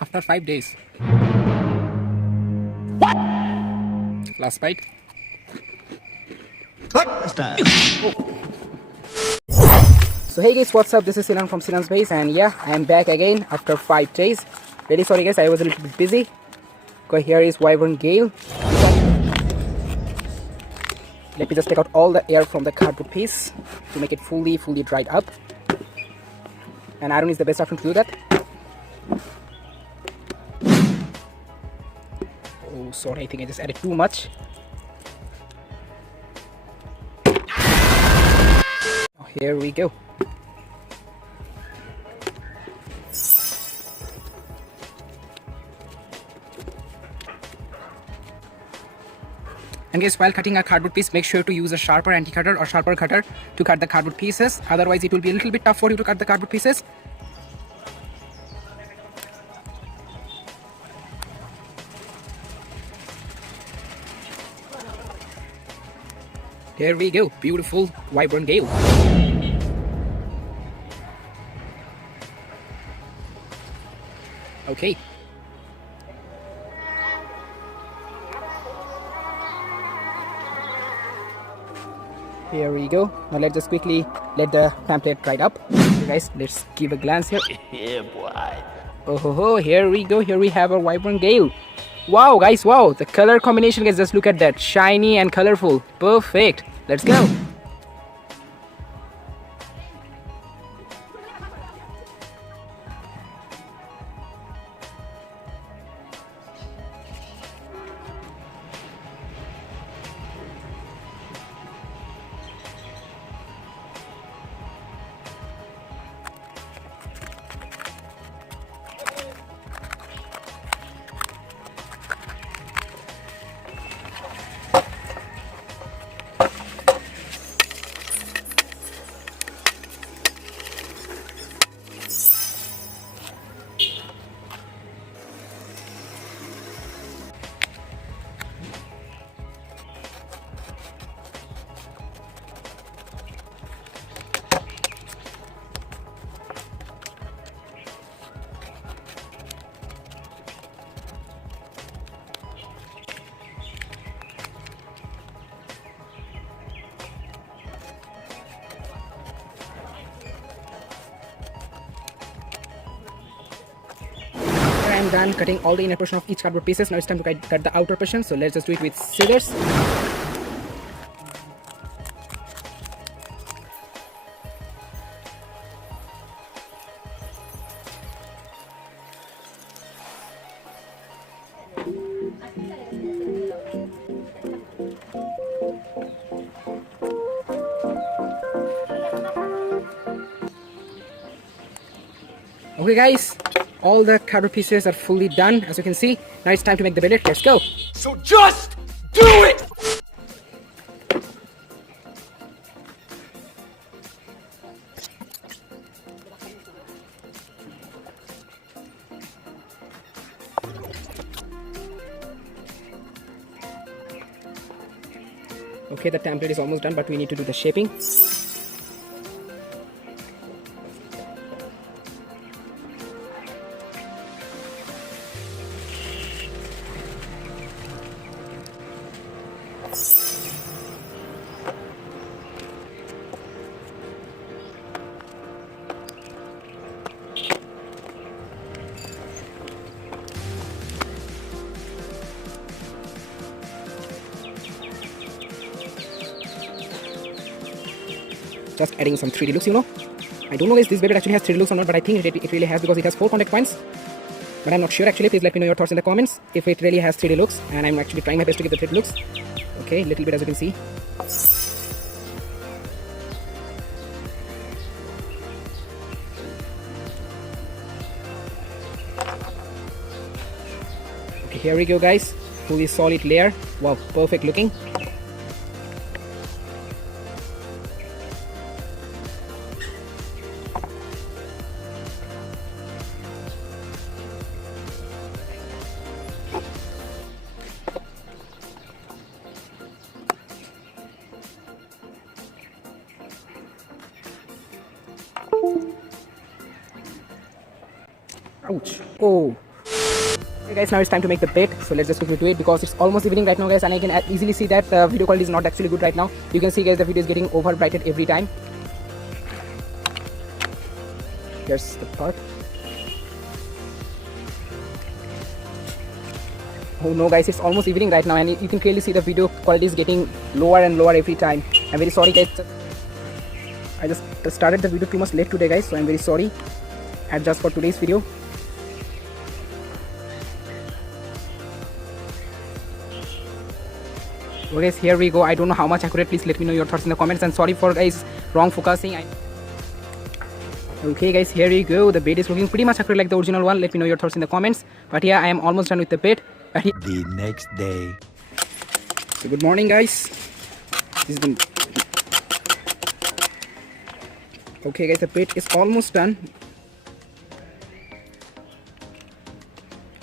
After 5 days. What? Last bite. So hey guys, what's up? This is Sinans from Sinans Beya, and yeah, I am back again after 5 days. Very sorry guys, I was a little bit busy. Okay, here is Wyvern Gale. Let me just take out all the air from the cardboard piece to make it fully dried up. And iron is the best option to do that. Oh, sorry, I think I just added too much. Oh, here we go. And guys, while cutting a cardboard piece, make sure to use a sharper anti-cutter or sharper cutter to cut the cardboard pieces. Otherwise, it will be a little bit tough for you to cut the cardboard pieces. Here we go, beautiful Wyvern Gale. Okay. Here we go. Now let's just quickly let the pamphlet dry up. Okay guys, let's give a glance here. Yeah, boy. Oh ho ho, here we go. Here we have our Wyvern Gale. Wow guys, wow. The color combination guys, just look at that. Shiny and colorful. Perfect. Let's go. I'm done cutting all the inner portion of each cardboard pieces. Now it's time to cut the outer portion. So let's just do it with scissors. Okay guys, all the cardboard pieces are fully done, as you can see. Now it's time to make the billet. Let's go. So just do it! Okay, the template is almost done, but we need to do the shaping. Just adding some 3D looks, you know. I don't know if this Beyblade actually has 3D looks or not, but I think it really has, because it has 4 contact points. But I'm not sure actually. Please let me know your thoughts in the comments if it really has 3D looks, and I'm actually trying my best to get the 3D looks. Okay, little bit, as you can see. Okay, here we go guys. Fully solid layer. Wow, perfect looking. Ouch. Oh. Okay guys, now it's time to make the bait. So let's just quickly do it because it's almost evening right now guys, and I can easily see that the video quality is not actually good right now. You can see guys, the video is getting over brighted every time. Here's the part. Oh no guys, it's almost evening right now, and you can clearly see the video quality is getting lower and lower every time. I'm very sorry guys. I just started the video too much late today guys, so I'm very sorry. Just for today's video. Okay guys, here we go. I don't know how much accurate. Please let me know your thoughts in the comments, and sorry for guys wrong focusing. Okay guys, here we go. The bait is looking pretty much accurate like the original one. Let me know your thoughts in the comments. But yeah, I am almost done with the bait. The next day. So good morning guys. This is the... Okay guys, the bait is almost done.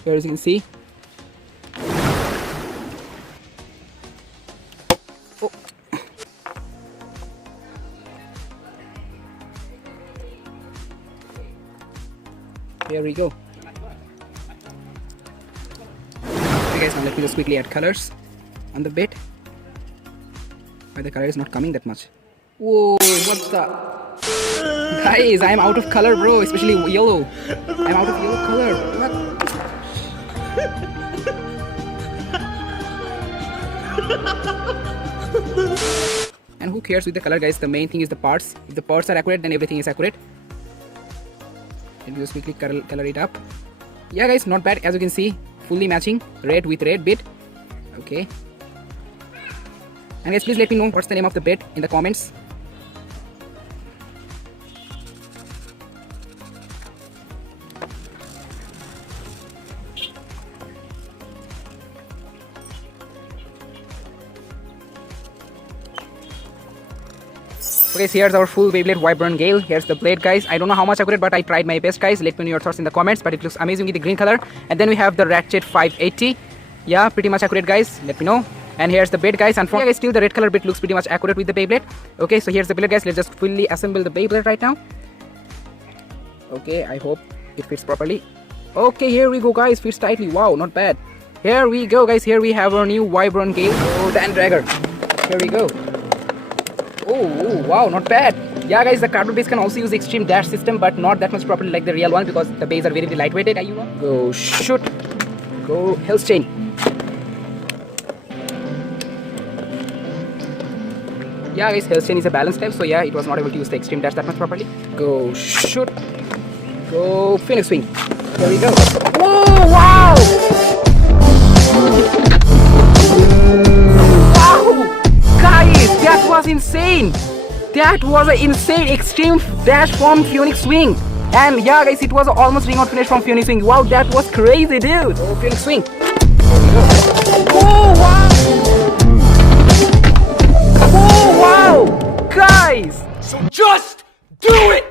Here as you can see. Oh. Here we go. Okay guys, now let me just quickly add colors on the bait. Why the color is not coming that much? Whoa, what the... Guys, I am out of color bro, especially yellow. I'm out of yellow color. What? And who cares with the color guys, the main thing is the parts. If the parts are accurate, then everything is accurate. Let me just quickly color it up. Yeah guys, not bad. As you can see, fully matching red with red bit. Okay. And guys, please let me know what's the name of the bit in the comments. Okay, so here's our full Beyblade Wyvern Gale. Here's the blade guys. I don't know how much accurate, but I tried my best guys. Let me know your thoughts in the comments, but it looks amazing with the green color. And then we have the Ratchet 580. Yeah, pretty much accurate guys. Let me know. And here's the bait guys. Unfortunately, still the red color bit looks pretty much accurate with the Beyblade. Okay, so here's the Beyblade guys. Let's just fully assemble the Beyblade right now. Okay, I hope it fits properly. Okay, here we go guys. Fits tightly. Wow, not bad. Here we go guys. Here we have our new Wyvern Gale. Oh, Dan Dragger. Here we go. Oh, wow, not bad. Yeah guys, the cardboard base can also use extreme dash system, but not that much properly like the real one because the bays are very lightweighted, you know. Go shoot. Go Hell's Chain. Yeah guys, Hell's Chain is a balance type, so yeah, it was not able to use the extreme dash that much properly. Go shoot. Go Phoenix Swing. There we go. Whoa, wow! That was insane! That was an insane extreme dash from Phoenix Swing. And yeah guys, it was almost ring out finish from Phoenix Swing. Wow, that was crazy dude! Oh, Phoenix Swing. Oh wow! Oh wow! Guys! So just do it!